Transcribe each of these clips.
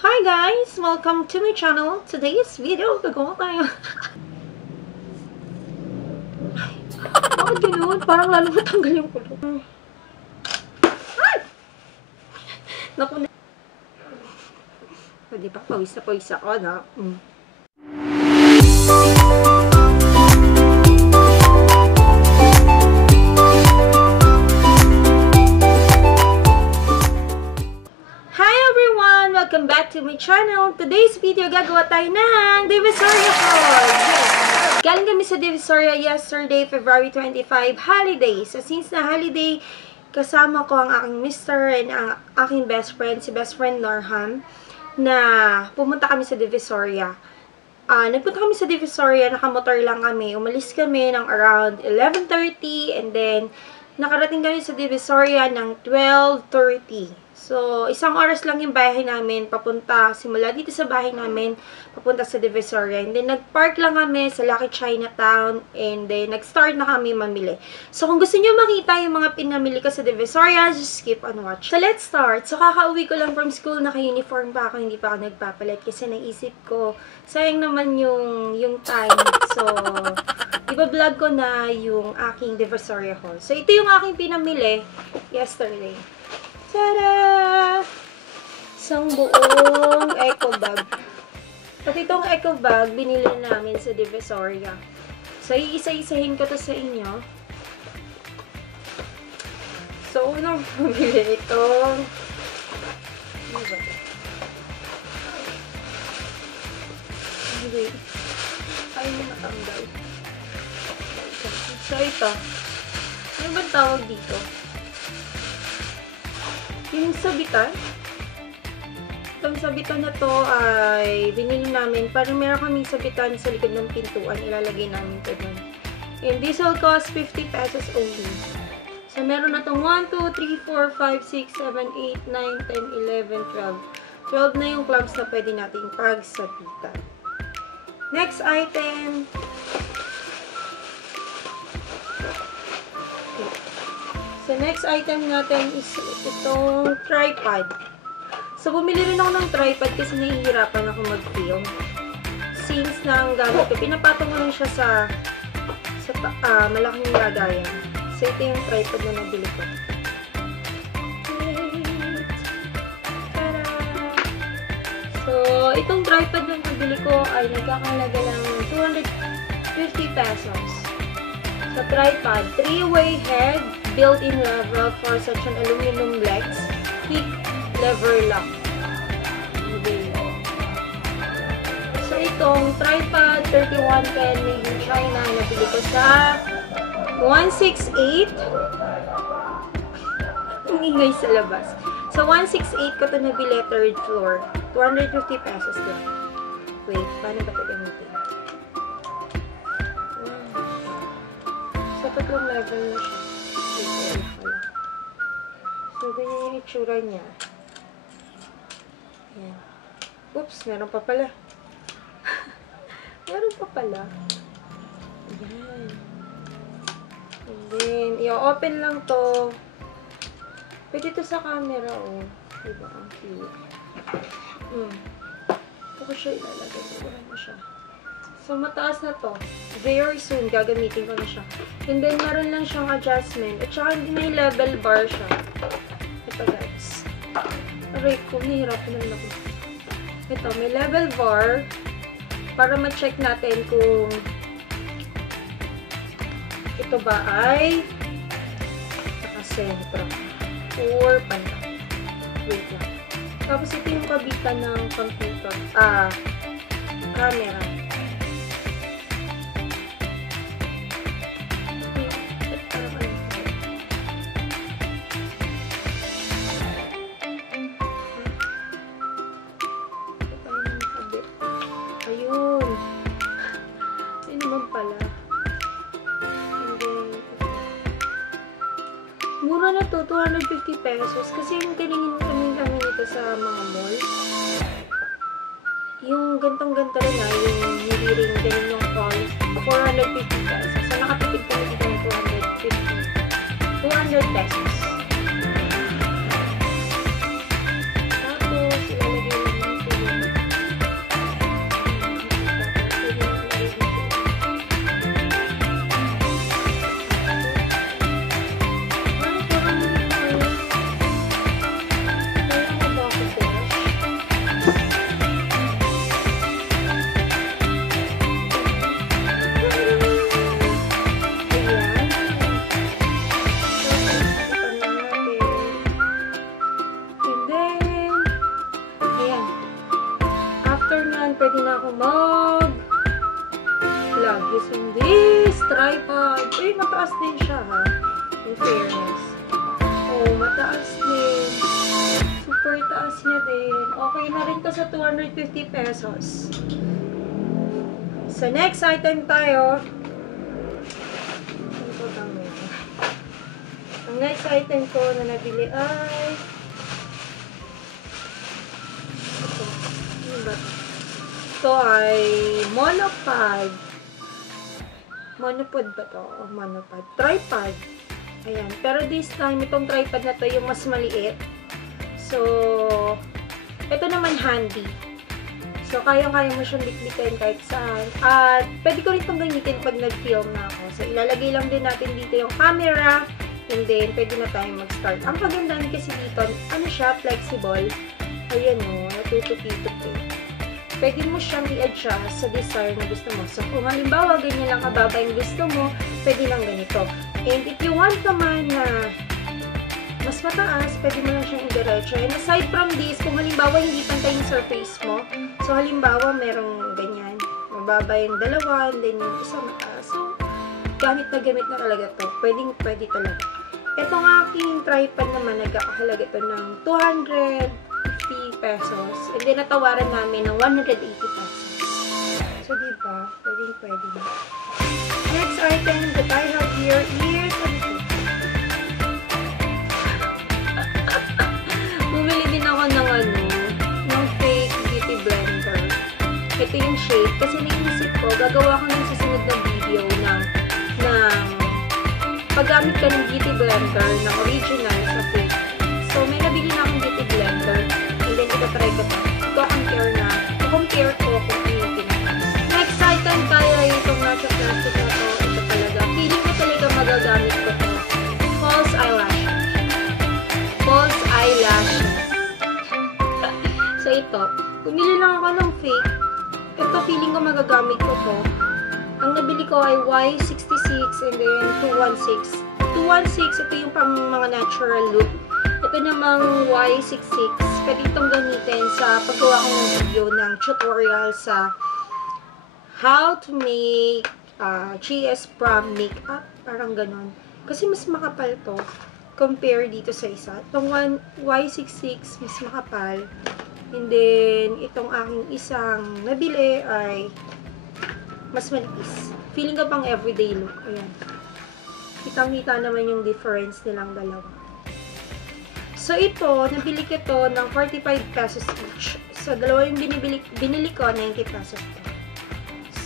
Hi guys! Welcome to my channel. Today's video, gagawa tayo. Bakit ganun? Parang lalo matanggal yung kulo. Ay! Naku na. O diba? Pawis na pawis ako, na. Welcome back to my channel. Today's video, gagawa tayo ng Divisoria haul. Yes. Galing kami sa Divisoria yesterday, February 25, holiday. So, since na holiday, kasama ko ang aking mister and ang aking best friend, si best friend Norham, na pumunta kami sa Divisoria. Nagpunta kami sa Divisoria, nakamotor lang kami. Umalis kami ng around 11:30 and then nakarating kami sa Divisoria ng 12:30. So, isang oras lang yung bahay namin, papunta, simula dito sa bahay namin, papunta sa Divisoria. And then, nag-park lang kami sa Lucky Chinatown, and then, nag-start na kami mamili. So, kung gusto nyo makita yung mga pinamili ko sa Divisoria, just skip and watch. So, let's start. So, kakauwi ko lang from school, naka-uniform pa ako, hindi pa ako nagpapalit, kasi naisip ko, sayang naman yung time. So, iba-vlog ko na yung aking Divisoria haul. So, ito yung aking pinamili yesterday. Tada! Isang buong eco bag. At itong eco bag, binili namin sa Divisoria. So, iisa-isahin ko to sa inyo. So, unang pumili itong... Ano ba ito? Wait. Ayaw mo matanggal. So, ito. Ano ba tawag dito? Yung sabitan. Itong sabitan na to ay binili namin. Parang meron kaming sabitan sa likod ng pintuan. Ilalagay namin ito dun. And this will cost 50 pesos only. So, meron na itong 1, 2, 3, 4, 5, 6, 7, 8, 9, 10, 11, 12. 12 na yung clubs na pwede nating pagsabitan. Next item. So, next item natin is itong tripod. So, bumili rin ako ng tripod kasi nahihirapan ako mag-film. Since na ang gamit ko, pinapatong ko lang siya sa malaking lagayan. So, ito yung tripod na nabili ko. So, itong tripod na nabili ko ay nagkakalaga lang 250 pesos. Sa tripod, 3-way head, built-in lever for such an aluminum legs, heat lever lock. Okay. So, itong tripod, 3110 made in China, nabili ko sa 168. Ang ingay sa labas. So, 168 ko ito nabili, third floor. 250 pesos lang. Wait, paano ba ito gamitin? Sa tatlong level na siya. So, ganyan yung itsura niya. Ayan. Oops, meron pa pala. Meron pa pala. Ayan. And then, i-open lang to. Pwede to sa camera, oh. Diba? Ang cute. Ito ko siya ilalagay. Wala na siya. So, mataas na to. Very soon, gagamitin ko na siya. And then, meron lang siyang adjustment. At saka, may level bar siya. Ito, guys. Aray ko, nahihirapan naman ako. Ito, may level bar. Para ma-check natin kung ito ba ay nakasentro or panta. Wait lang. Tapos, ito yung kabitan ng computer. Camera. Mura na to, 250 pesos. Kasi yung tiningin kami nito sa mga mall, yung gantong-ganto rin yung hindi rin ganun yung call, 450 pesos. So, nakatipid kami dito ng 200 pesos. Tapos, ilalagay lang natin pwede na ako mag-vlog using this tripod. Uy, mataas din siya, ha? In fairness. Oh, mataas din. Super taas niya din. Okay na rin to sa 250 pesos. So, next item tayo. Ang next item ko na nabili ay ito ay monopod. Monopod ba to? O monopod? Tripod. Ayan. Pero this time, itong tripod na to yung mas maliit. So, ito naman handy. So, kaya-kaya mo siyang bitbitin kahit saan. At, pwede ko rin itong gamitin pag nag-film na ako. So, ilalagay lang din natin dito yung camera. And then, pwede na tayong mag-start. Ang pagandaan kasi dito, ano siya, flexible. Ayan o, natutupi-tupi. Pwede mo siyang i-adjust sa desire na gusto mo. So, kung halimbawa, ganyan lang kababa yung gusto mo, pwede lang ganito. And if you want naman na mas mataas, pwede mo lang siyang i-diretso. And aside from this, kung halimbawa, hindi pantay yung surface mo, so halimbawa, merong ganyan. Mababa yung dalawa, and then yung isa mataas. So, gamit na talaga to. Pwede talaga. Itong aking tripod naman, nagkakahalaga ito ng 250 pesos. And then, natawaran namin ng 180 pesos. So, diba? Pwede na. Next item that I have here is bumili din ako ng fake beauty blender. Ito yung shade. Kasi naisip ko, gagawa ko ng susunod na video ng paggamit ka ng beauty blender na original sa fake. So, may nabili na akong beauty blender. And then, ito-try ko ito. Compare ko kung ano yung pinaka. Next item tayo ay itong nasa plastic na to. Ito talaga. Feeling ko talaga magagamit ko ito. False eyelashes. So, ito. Pumili lang ako ng fake. Ito, feeling ko magagamit ko to. Ang nabili ko ay Y66 and then 216. 216, ito yung pang mga natural look. Ito namang Y66. Pwede itong gamitin sa paggawa ko ng video ng tutorial sa how to make GS Prom makeup. Parang ganon. Kasi mas makapal to compare dito sa isa. Itong Y66 mas makapal. And then, itong aking isang nabili ay mas manipis. Feeling ko pang everyday look. Ayan. Kitang-kita naman yung difference nilang dalawa. So, ito, nabili ko ito ng 45 pesos each. So, dalawa yung binili ko, 90 pesos ito.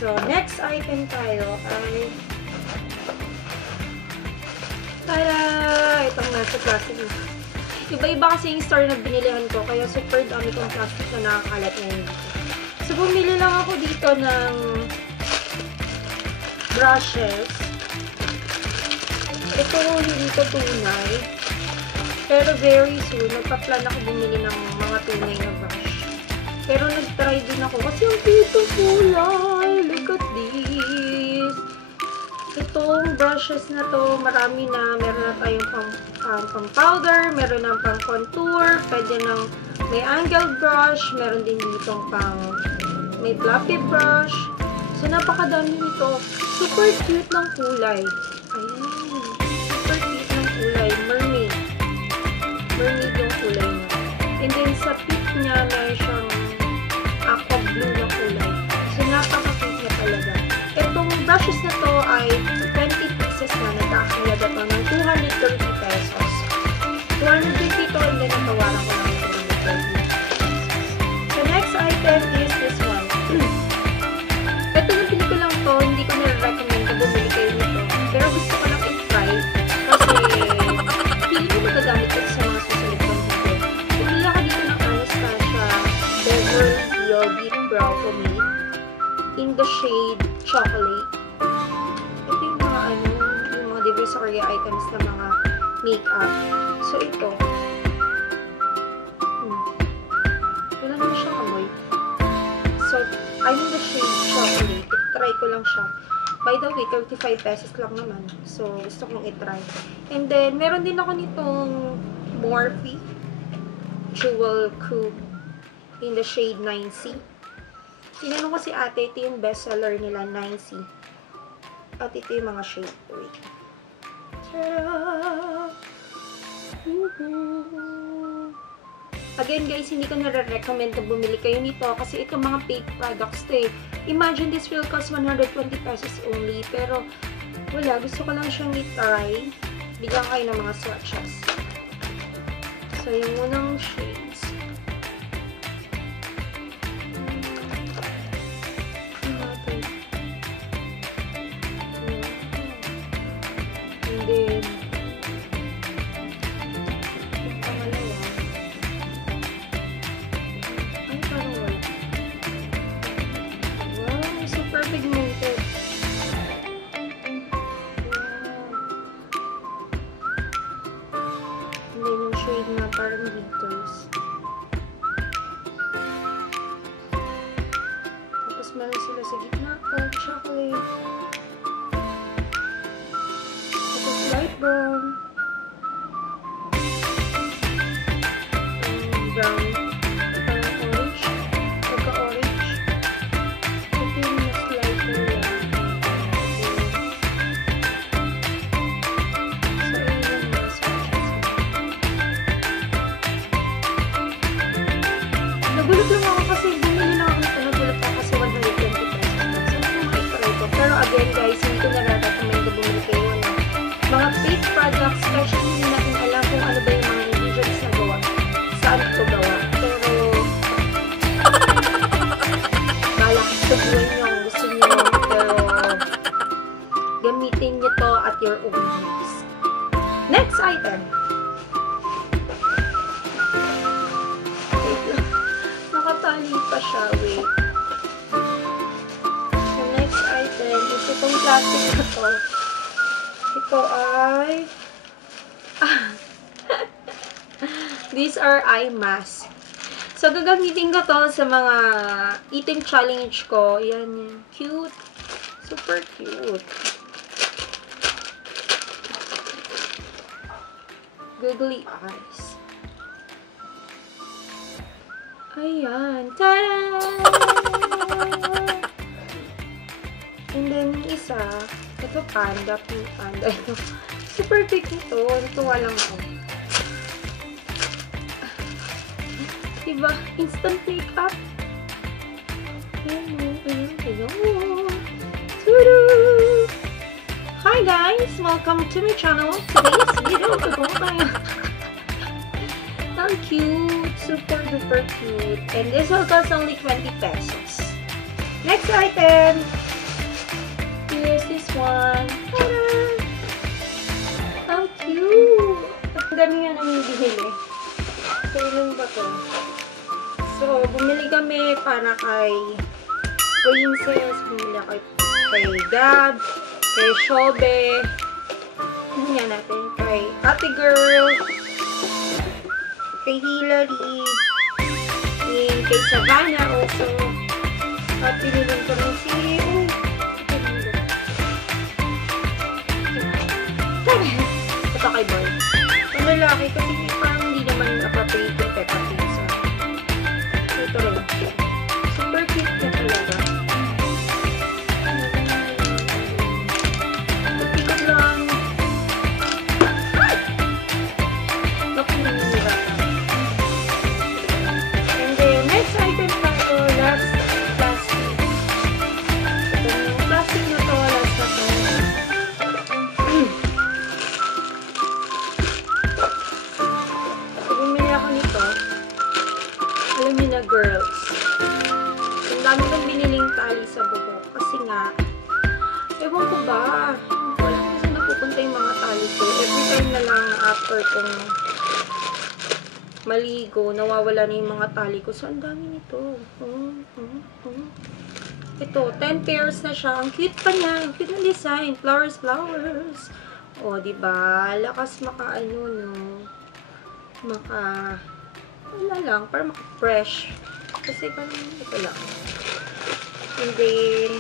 So, next item tayo ay tada! Itong nasa plastic. Iba-iba kasi yung store na binilihan ko, kaya super dami kong plastic na nakakalat ngayon dito. So, bumili lang ako dito ng brushes. Ito, hindi ito tunay. Pero very soon, nagpa-plan ako bumili ng mga tunay na brush. Pero nag-try din ako kasi ang cute kulay. Look at this. Itong brushes na to, marami na. Meron na tayong pang powder, meron na pang contour, pwede ng may angled brush, meron din ditong pang may fluffy brush. So, napakadami nito. Super cute ng kulay. Ayan. Super cute ng kulay. Mermaid. Mermaid yung kulay niya. And then, sa tip niya, meron siyang aqua blue na kulay. So, napaka-cute niya talaga. Itong brushes na to ay 20 pieces na nagkakahalaga to ng 230 pesos. 250 to, and then natawaran ko ng 230. The next item is this one. Ito na pili ko lang to, hindi ko na-recommend na bumili kayo nito. Pero gusto ko lang i-try kasi feeling ko magagamit ko sa mga susunod kong video. Bumili ako dito ng Anastasia Beverly Deep Brow Pomade in the shade Chocolate. Ito yung mga yung mga Divisoria items na mga makeup. So ito. Wala naman siyang amoy. So, I'm in the shade Chocolate. I-try ko lang siya. By the way, 35 pesos lang naman. So, gusto kong i-try. And then, meron din ako nitong Morphe Jewel Coupe in the shade 9C. Tinanong ko si ate, ito yung bestseller nila, 9C. At ito yung mga shade. Wait. Again guys, hindi ko nare-recommend na bumili kayo nito kasi ito mga fake products to eh. Imagine this will cost 120 pesos only. Pero wala, gusto ko lang siyang i-try. Bigyan kayo ng mga swatches. So yung unang shades. And then pigmented. And then yung shade na parang glitters. Tapos meron sila sa gitna. Chocolate. Tapos light brown. Brown. Nagulat lang ako kasi bumili lang ako nito. Nagulat ako kasi 120 pesos. So, makikipray ko. Pero again guys, hindi ko nararamdaman ko bumili kayo ng mga fake products. Especially hindi natin alam kung ano ba yung mga ingredients na gawa. Saan ito gawa. Pero, balak sa buhay nyo kung gusto nyo. Pero, gamitin nyo to at your own use. Next item. Nakatali pa siya, wait. So, next item, ito itong plastic na to. Ito ay... These are eye masks. So, gagamitin ko to sa mga eating challenge ko. Yan, yan. Cute. Super cute. Googly eyes. Ayan. Ta-da! And then, isa, ito panda, pink panda. Super cute ito. Natuwa lang ako. Diba? Instant makeup. Ayan, ayan, ayan. Tudu! Hi guys! Welcome to my channel. Today's video, ito tayo. Ang cute. Super duper cute. And this will cost only 20 pesos. Next item is this one. Ta-da! Ang cute! Ang dami nga namin binili. Kailan ba to? So, bumili kami para kay Princess, bumili kay Gab, kay Shobe, ano nga natin, kay Ate Girl, kay Hillary, and kay Savannah also. At pinilin ko rin si... Ito kay Boy. Ang lalaki kasi parang hindi naman appropriate yung Peppa Pig. So, ito rin. Super cute na talaga. Ikot lang. Naku, nangyayara. And then, next item tayo, last plastic. Ito yung plastic na to, last na to. Alam niyo na girls, ang dami kong biniling tali sa buhok kasi nga, ewan ko ba, wala ko saan napupunta yung mga tali ko. Every time na lang after kong maligo, nawawala na yung mga tali ko. So, ang dami nito. Ito, 10 pairs na siya. Ang cute pa niya. Ang cute ng design. Flowers, flowers. O, diba? Lakas maka-ano, no? Wala lang, para maka-fresh. Kasi parang ito lang. And then,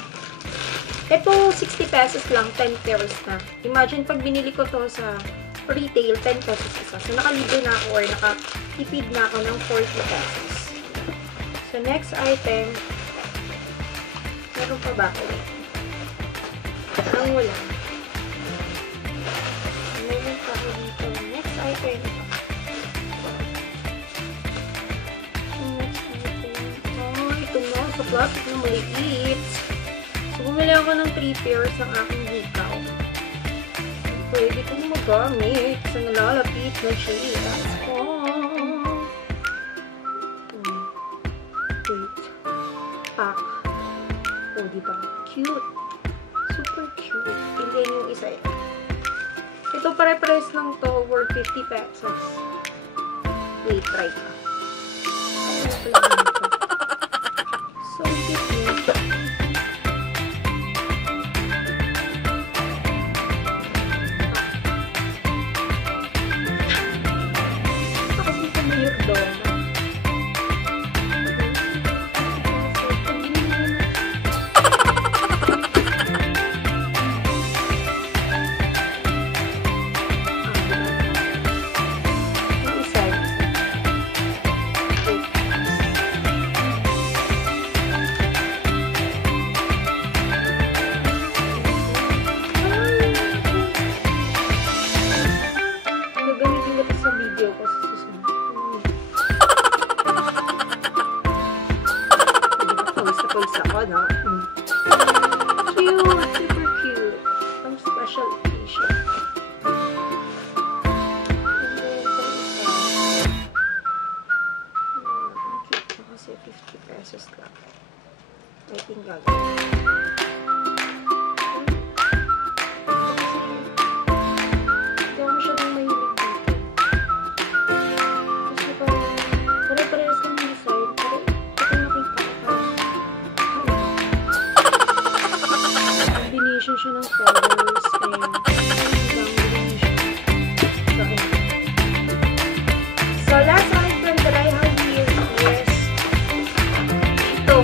ito 60 pesos lang, 10 pairs na. Imagine, pag binili ko to sa retail, 10 pesos isa. So, nakalibre na ako or nakatipid na ako ng 40 pesos. So, next item, Meron pa ba? Ang wala. Meron pa ako dito. Next item. Ito na. Sa plastic na maliit. So, bumili ako ng 3 pairs ng aking hikaw. Pwede kong magamit sa nalalapit na siya. Wait. Pack. Oh, diba? Cute. Super cute. And then yung isa eh. Ito pare-pares lang to. Worth 50 pesos. Wait, try ka. So cute. Kasi ito mayroon doon. I think gagawin. Hindi ako masyadong mahilig dito. Kasi parang pare-parehas lang yung design. Pero ito nakita ko parang combination siya ng colors and so last item that I have here is ito.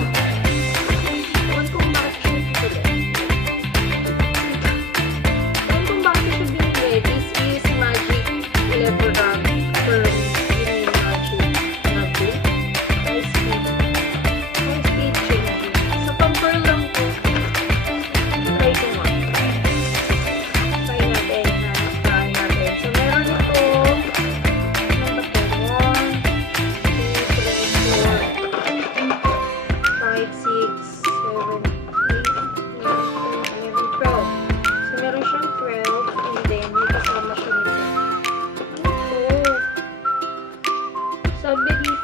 Ewan kung bakit siya binili. This is Magic Leopard from Magic Nugget. High speed changing. Sa pang-pearl lang po. Try ko nga. Try natin. Try natin. So meron ito. 12.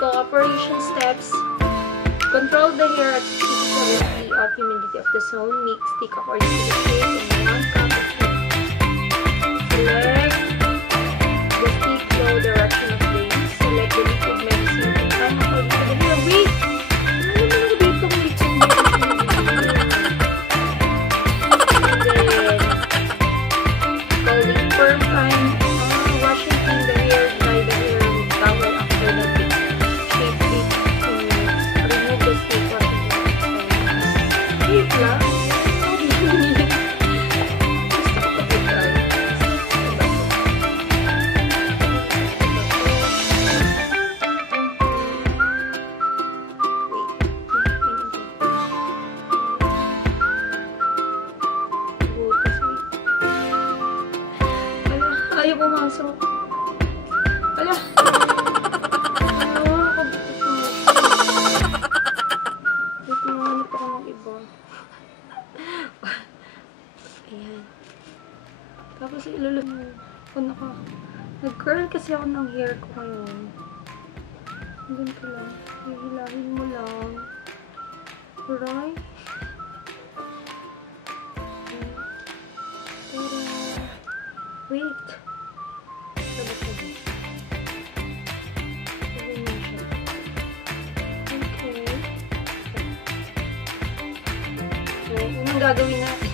Operation steps. Control the hair at 60 of humidity of the zone. Mix stick according to the shape and 1 cup of heat. Select the stick flow direction of rays. Select the liquid medicine and time according to the hair. Wait! Ano naman ako dito kung liquid medicine? And then, holding firm time. Washing clean the hair. Dry the hair with towel after the fix. Wait lang. Gusto ko pag-try. Ala, ayaw pumasok. Ala. Ayan. Tapos ilulun ko na ka. Nag-curl kasi ako ng hair ko ngayon. Ganito lang. Hihilahin mo lang. Right? Pero, wait. Sabi. Ganyan siya. Okay. So, unang gagawin natin.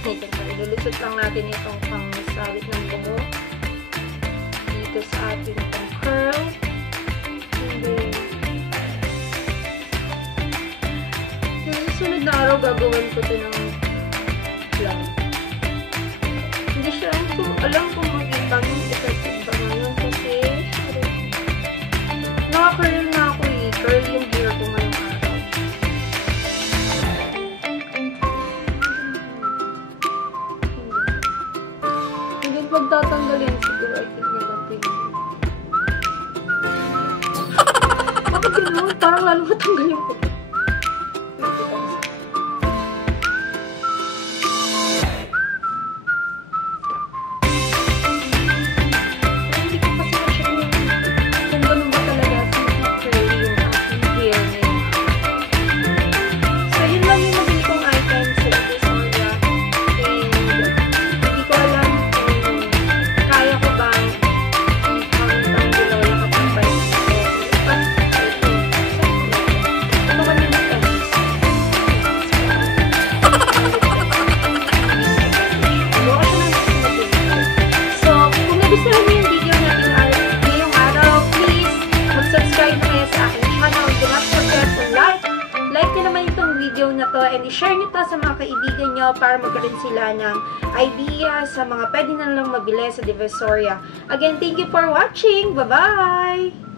Ilulusot lang natin itong pang-sabit ng buho dito sa ating pang-curl. And then, sa susunod na araw, gagawin ko ito ng lang. Hindi siya alam kung makita yung effective ba ngayon kasi naka-curl na ako eh. Curl yung hair ko ngayong araw. to and i-share nyo to sa mga kaibigan nyo para magkaroon sila ng idea sa mga pwede na lang mabili sa Divisoria. Again, thank you for watching. Bye-bye!